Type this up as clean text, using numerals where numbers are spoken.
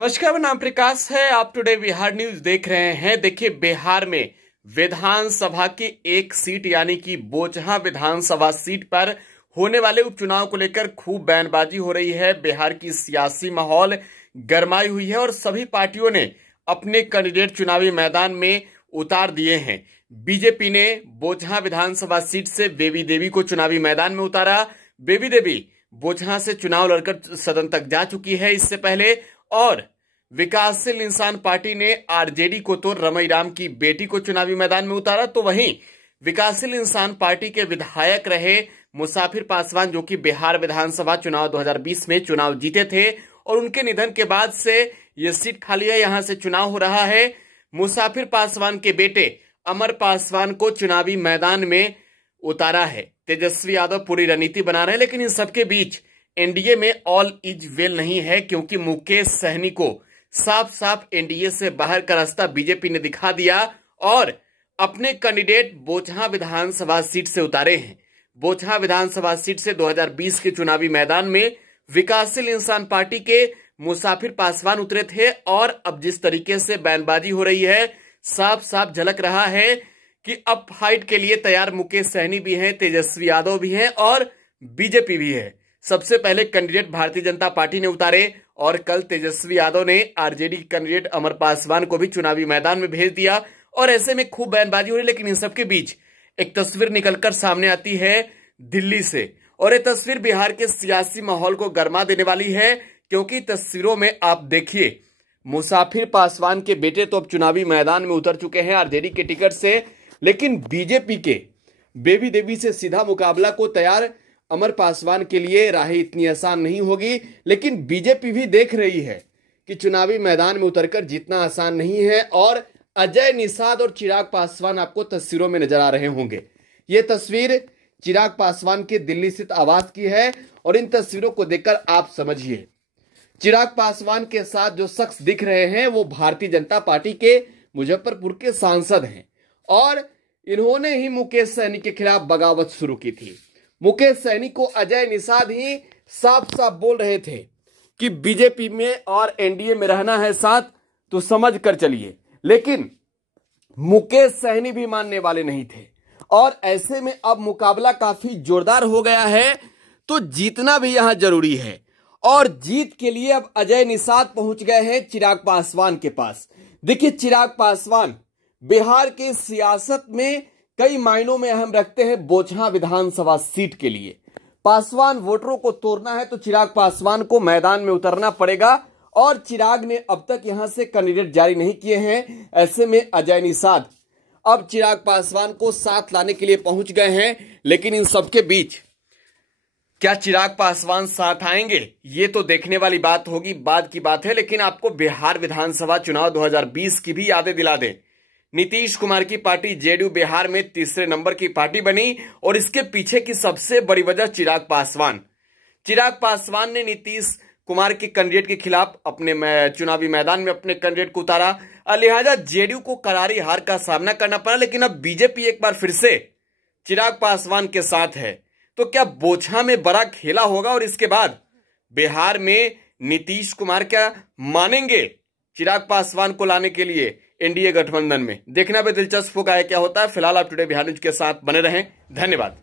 नमस्कार, मेरा नाम प्रकाश है। आप टुडे बिहार न्यूज देख रहे हैं। देखिए, बिहार में विधानसभा की एक सीट यानी कि बोचहा विधानसभा सीट पर होने वाले उपचुनाव को लेकर खूब बयानबाजी हो रही है। बिहार की सियासी माहौल गरमाई हुई है और सभी पार्टियों ने अपने कैंडिडेट चुनावी मैदान में उतार दिए हैं। बीजेपी ने बोचहा विधानसभा सीट से बेबी देवी को चुनावी मैदान में उतारा। बेबी देवी बोचहा से चुनाव लड़कर सदन तक जा चुकी है इससे पहले। और विकासशील इंसान पार्टी ने आरजेडी को तो रमई राम की बेटी को चुनावी मैदान में उतारा, तो वहीं विकासशील इंसान पार्टी के विधायक रहे मुसाफिर पासवान, जो कि बिहार विधानसभा चुनाव 2020 में चुनाव जीते थे और उनके निधन के बाद से यह सीट खाली है, यहां से चुनाव हो रहा है। मुसाफिर पासवान के बेटे अमर पासवान को चुनावी मैदान में उतारा है। तेजस्वी यादव पूरी रणनीति बना रहे हैं, लेकिन इन सबके बीच एनडीए में ऑल इज वेल नहीं है, क्योंकि मुकेश सहनी को साफ साफ एनडीए से बाहर का रास्ता बीजेपी ने दिखा दिया और अपने कैंडिडेट बोचहा विधानसभा सीट से उतारे हैं। बोचहा विधानसभा सीट से 2020 के चुनावी मैदान में विकासशील इंसान पार्टी के मुसाफिर पासवान उतरे थे और अब जिस तरीके से बयानबाजी हो रही है, साफ साफ झलक रहा है कि अब फाइट के लिए तैयार मुकेश सहनी भी हैं, तेजस्वी यादव भी हैं और बीजेपी भी है। सबसे पहले कैंडिडेट भारतीय जनता पार्टी ने उतारे और कल तेजस्वी यादव ने आरजेडी कैंडिडेट अमर पासवान को भी चुनावी मैदान में भेज दिया और ऐसे में खूब बयानबाजी हो रही है। लेकिन इन सबके बीच एक तस्वीर निकलकर सामने आती है दिल्ली से, और ये तस्वीर बिहार के सियासी माहौल को गर्मा देने वाली है, क्योंकि तस्वीरों में आप देखिए मुसाफिर पासवान के बेटे तो अब चुनावी मैदान में उतर चुके हैं आरजेडी के टिकट से, लेकिन बीजेपी के बेबी देवी से सीधा मुकाबला को तैयार अमर पासवान के लिए राहें इतनी आसान नहीं होगी। लेकिन बीजेपी भी देख रही है कि चुनावी मैदान में उतरकर जीतना आसान नहीं है और अजय निषाद और चिराग पासवान आपको तस्वीरों में नजर आ रहे होंगे। ये तस्वीर चिराग पासवान के दिल्ली स्थित आवास की है और इन तस्वीरों को देखकर आप समझिए, चिराग पासवान के साथ जो शख्स दिख रहे हैं वो भारतीय जनता पार्टी के मुजफ्फरपुर के सांसद हैं और इन्होंने ही मुकेश सहनी के खिलाफ बगावत शुरू की थी। मुकेश सहनी को अजय निषाद ही साफ साफ बोल रहे थे कि बीजेपी में और एनडीए में रहना है साथ तो समझ कर चलिए, लेकिन मुकेश सहनी भी मानने वाले नहीं थे और ऐसे में अब मुकाबला काफी जोरदार हो गया है, तो जीतना भी यहां जरूरी है और जीत के लिए अब अजय निषाद पहुंच गए हैं चिराग पासवान के पास। देखिए, चिराग पासवान बिहार के सियासत में कई मायनों में अहम रखते हैं। बोचहा विधानसभा सीट के लिए पासवान वोटरों को तोड़ना है तो चिराग पासवान को मैदान में उतरना पड़ेगा और चिराग ने अब तक यहां से कैंडिडेट जारी नहीं किए हैं। ऐसे में अजय निषाद अब चिराग पासवान को साथ लाने के लिए पहुंच गए हैं, लेकिन इन सबके बीच क्या चिराग पासवान साथ आएंगे, ये तो देखने वाली बात होगी, बाद की बात है। लेकिन आपको बिहार विधानसभा चुनाव 2020 की भी यादें दिला दें। नीतीश कुमार की पार्टी जेडीयू बिहार में तीसरे नंबर की पार्टी बनी और इसके पीछे की सबसे बड़ी वजह चिराग पासवान ने नीतीश कुमार के कैंडिडेट के खिलाफ अपने चुनावी मैदान में अपने कैंडिडेट को उतारा, लिहाजा जेडीयू को करारी हार का सामना करना पड़ा। लेकिन अब बीजेपी एक बार फिर से चिराग पासवान के साथ है, तो क्या बोचहा में बड़ा खेला होगा और इसके बाद बिहार में नीतीश कुमार क्या मानेंगे चिराग पासवान को लाने के लिए एनडीए गठबंधन में? देखना भी दिलचस्प होगा क्या होता है। फिलहाल आप टुडे बिहार न्यूज के साथ बने रहें। धन्यवाद।